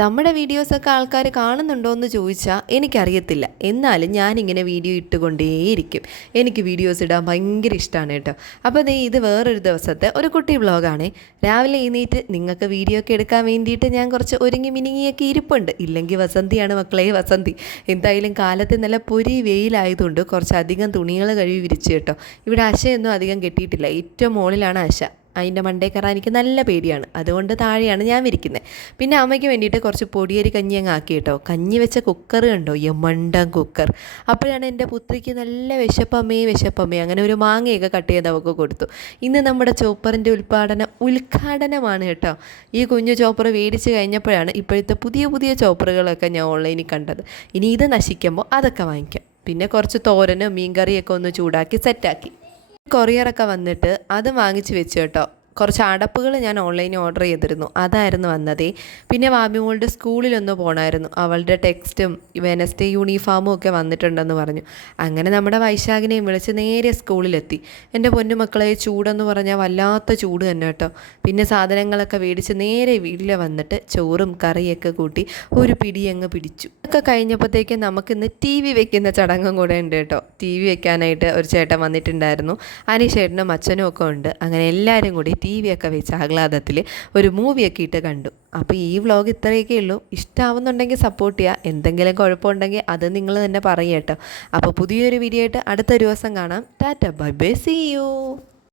നമ്മുടെ വീഡിയോസൊക്കെ ആൾക്കാർ കാണുന്നുണ്ടോ എന്ന് ചോദിച്ചാൽ എനിക്കറിയത്തില്ല. എന്നാലും ഞാനിങ്ങനെ വീഡിയോ ഇട്ടുകൊണ്ടേയിരിക്കും. എനിക്ക് വീഡിയോസ് ഇടാൻ ഭയങ്കര ഇഷ്ടമാണ് കേട്ടോ. അപ്പോൾ ഇത് വേറൊരു ദിവസത്തെ ഒരു കുട്ടി വ്ളോഗാണ്. രാവിലെ എഴുന്നേറ്റ് നിങ്ങൾക്ക് വീഡിയോ ഒക്കെ എടുക്കാൻ വേണ്ടിയിട്ട് ഞാൻ കുറച്ച് ഒരുങ്ങി മിനിങ്ങിയൊക്കെ ഇരിപ്പുണ്ട്. ഇല്ലെങ്കിൽ വസന്തിയാണ് മക്കളെ, വസന്തി. എന്തായാലും കാലത്ത് നല്ല പൊരി വെയിലായതുകൊണ്ട് കുറച്ചധികം തുണികൾ കഴുകി വിരിച്ചു കേട്ടോ. ഇവിടെ അശയൊന്നും അധികം കെട്ടിയിട്ടില്ല. ഏറ്റവും മുകളിലാണ് അശ. അതിൻ്റെ മണ്ടേ കയറാൻ എനിക്ക് നല്ല പേടിയാണ്. അതുകൊണ്ട് താഴെയാണ് ഞാൻ വിരിക്കുന്നത്. പിന്നെ അമ്മയ്ക്ക് വേണ്ടിയിട്ട് കുറച്ച് പൊടിയരി കഞ്ഞി അങ്ങ് ആക്കി കേട്ടോ. കഞ്ഞി വെച്ച കുക്കർ കണ്ടോ, യമണ്ടൻ കുക്കർ. അപ്പോഴാണ് എൻ്റെ പുത്രിക്ക് നല്ല വിശപ്പമ്മേ അങ്ങനെ ഒരു മാങ്ങയൊക്കെ കട്ട് ചെയ്ത് അവൾക്ക് കൊടുത്തു. ഇന്ന് നമ്മുടെ ചോപ്പറിൻ്റെ ഉദ്ഘാടനമാണ് കേട്ടോ. ഈ കുഞ്ഞു ചോപ്പർ മേടിച്ച് കഴിഞ്ഞപ്പോഴാണ് ഇപ്പോഴത്തെ പുതിയ ചോപ്പറുകളൊക്കെ ഞാൻ ഓൺലൈനിൽ കണ്ടത്. ഇനി ഇത് നശിക്കുമ്പോൾ അതൊക്കെ വാങ്ങിക്കാം. പിന്നെ കുറച്ച് തോരനും മീൻകറിയൊക്കെ ഒന്ന് ചൂടാക്കി സെറ്റാക്കി. കൊറിയറൊക്കെ വന്നിട്ട് അത് വാങ്ങിച്ച് വെച്ചു കേട്ടോ. കുറച്ച് അടപ്പുകൾ ഞാൻ ഓൺലൈനിൽ ഓർഡർ ചെയ്തിരുന്നു, അതായിരുന്നു വന്നതേ. പിന്നെ വാബിമോളുടെ സ്കൂളിലൊന്ന് പോകണമായിരുന്നു. അവളുടെ ടെക്സ്റ്റും വെനസ്ഡേ യൂണിഫോമും ഒക്കെ വന്നിട്ടുണ്ടെന്ന് പറഞ്ഞു. അങ്ങനെ നമ്മുടെ വൈശാഖിനെയും വിളിച്ച് നേരെ സ്കൂളിലെത്തി. എൻ്റെ പൊന്നുമക്കളെ, ചൂടെന്ന് പറഞ്ഞാൽ വല്ലാത്ത ചൂട് തന്നെ കേട്ടോ. പിന്നെ സാധനങ്ങളൊക്കെ മേടിച്ച് നേരെ വീട്ടിൽ വന്നിട്ട് ചോറും കറിയൊക്കെ കൂട്ടി ഒരു പിടിയങ്ങ് പിടിച്ചു. ഒക്കെ കഴിഞ്ഞപ്പോഴത്തേക്കും നമുക്കിന്ന് ടി വി വെക്കുന്ന ചടങ്ങും കൂടെ ഉണ്ട് കേട്ടോ. ടി വി വെക്കാനായിട്ട് ഒരു ചേട്ടൻ വന്നിട്ടുണ്ടായിരുന്നു. അനീഷേട്ടനും അച്ഛനും ഒക്കെ ഉണ്ട്. അങ്ങനെ എല്ലാവരും കൂടി ടി വി ഒക്കെ വെച്ച് ആഹ്ലാദത്തിൽ ഒരു മൂവിയൊക്കെ ഇട്ട് കണ്ടു. അപ്പോൾ ഈ വ്ളോഗ് ഇത്രയൊക്കെ ഉള്ളൂ. ഇഷ്ടമാവുന്നുണ്ടെങ്കിൽ സപ്പോർട്ട് ചെയ്യുക. എന്തെങ്കിലും കുഴപ്പമുണ്ടെങ്കിൽ അത് നിങ്ങൾ തന്നെ പറയുക കേട്ടോ. അപ്പോൾ പുതിയൊരു വീഡിയോ ആയിട്ട് അടുത്ത ദിവസം കാണാം. Tata bye bye, see U.